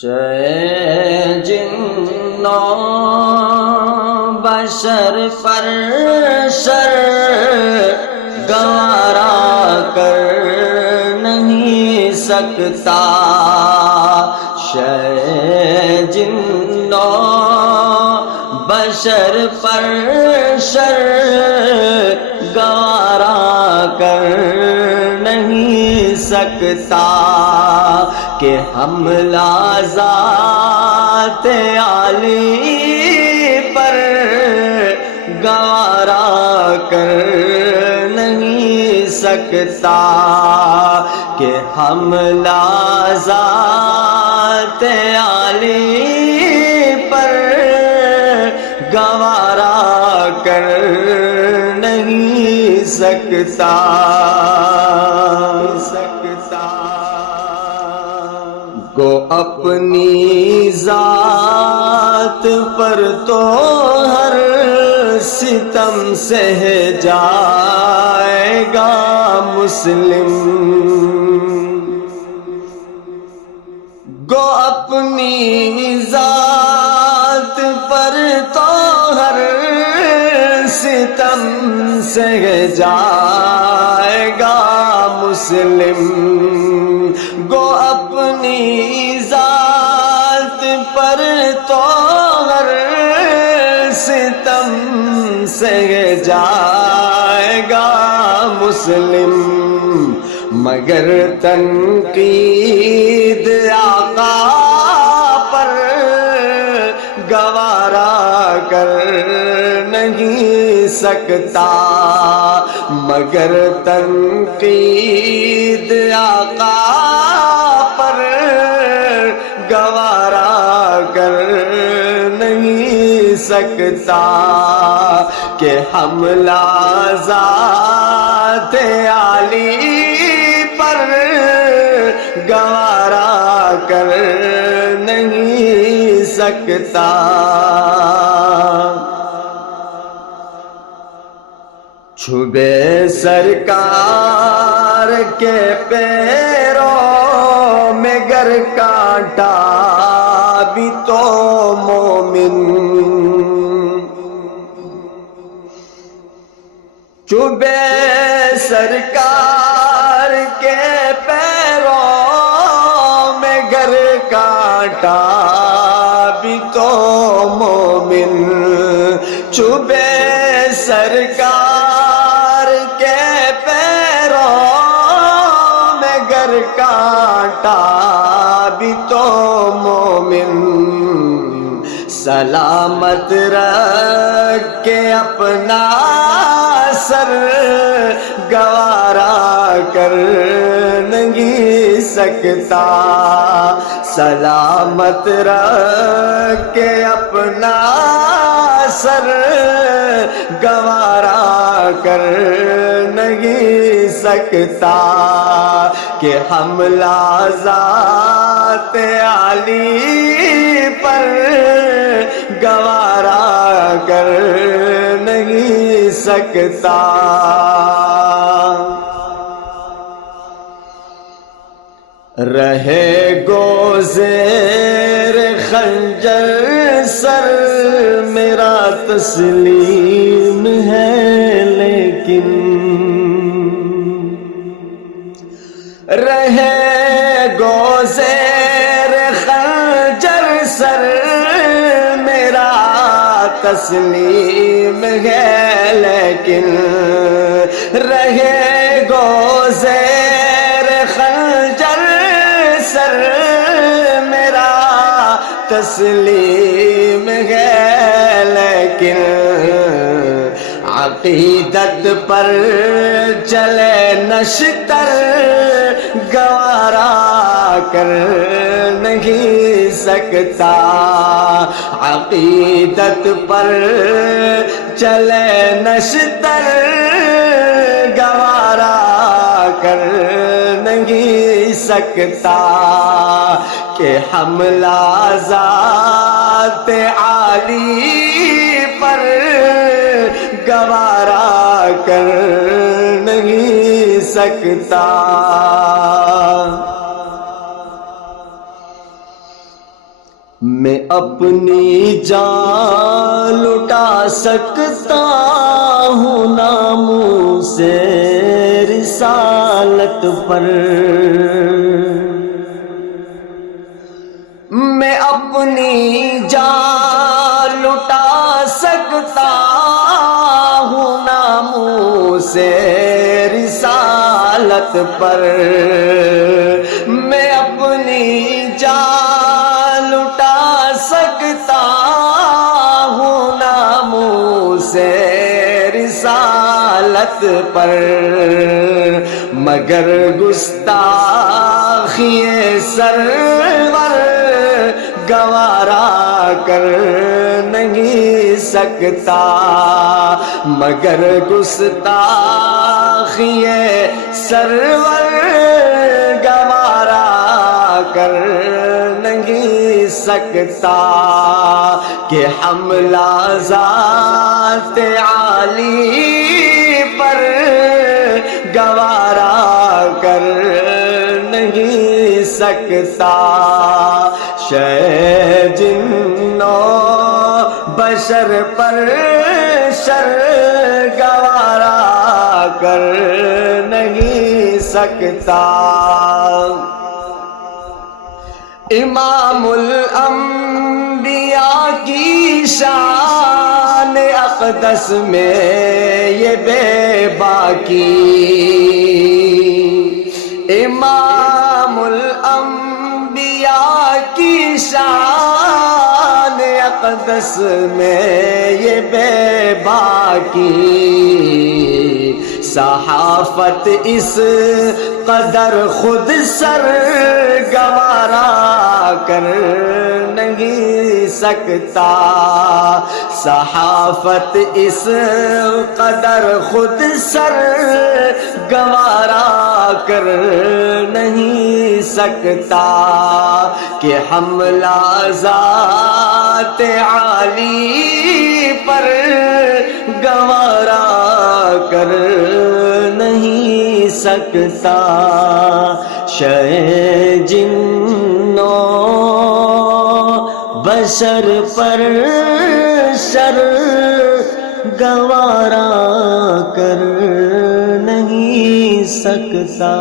شے جن و بشر پر شر گوارا کر نہیں سکتا، شے جن و بشر پر شر گوارا کر نہیں سکتا کہ حملہ ذات عالی پر گوارا کر نہیں سکتا، کہ حملہ ذات عالی پر گوارا کر نہیں سکتا۔ کو اپنی ذات پر تو ہر ستم سہ جائے گا مسلم، گو اپنی ذات پر تو ہر ستم سہ جائے گا مسلم، گو اپنی ذات پر تو ہر ستم سہ جائے گا مسلم، مگر تنقید آقا پر گوارا کر نہیں سکتا، مگر تنقید آقا پر گوارا کر نہیں سکتا، کہ حملہ ذات عالی پر گوارا کر نہیں سکتا۔ چھبے سرکار کے پیروں میں گر کانٹا بھی تو مومن، چھبے سرکار کے پیروں میں گر کانٹا بھی تو مومن، چھبے سرکار کے پیروں میں گر کانٹا بھی تو مومن، سلامت رکھ کے اپنا سر گوارا کر نہیں سکتا، سلامت رکھ کے اپنا سر گوارا کر نہیں سکتا، کہ حملہ ذات عالی پر گوارا کر نہیں سکتا۔ رہے گو زیر خنجر سر میرا تسلیم ہے لیکن، رہے گو زیر خنجر سر میرا تسلیم ہے لیکن، رہے گو زیر خنجر سر میرا تسلیم ہے لیکن، عقیدت پر چلے نشتر گوارا کر نہیں سکتا، عقیدت پر چلے نشتر گوارا کر نہیں سکتا، کہ حملہ ذات عالی پر گوارا کر نہیں سکتا۔ میں اپنی جان لٹا سکتا ہوں ناموں سے رسالت پر، میں اپنی جان لٹا سکتا ہوں ناموں سے رسالت پر، میں اپنی جان لٹا سکتا ہوں ناموں سے رسالت پر، مگر گستاخی سرور گوارا کر نہیں سکتا، مگر گستاخی سرور گوارا کر نہیں سکتا کہ حملہ ذات عالی پر گوارا کر نہیں سکتا، شے جن و بشر پر شر گوارا کر نہیں سکتا، امام الانبیاء کی شان اقدس میں یہ بے باکی، امام الانبیاء کی شان اقدس میں یہ بے باکی، صحافت اس قدر خود سر گوارا کر نہیں سکتا، صحافت اس قدر خود سر گوارا کر نہیں سکتا کہ حملہ ذات عالی پر گوارا کر نہیں سکتا، شے جن و بشر پر شر گوارا کر نہیں سکتا۔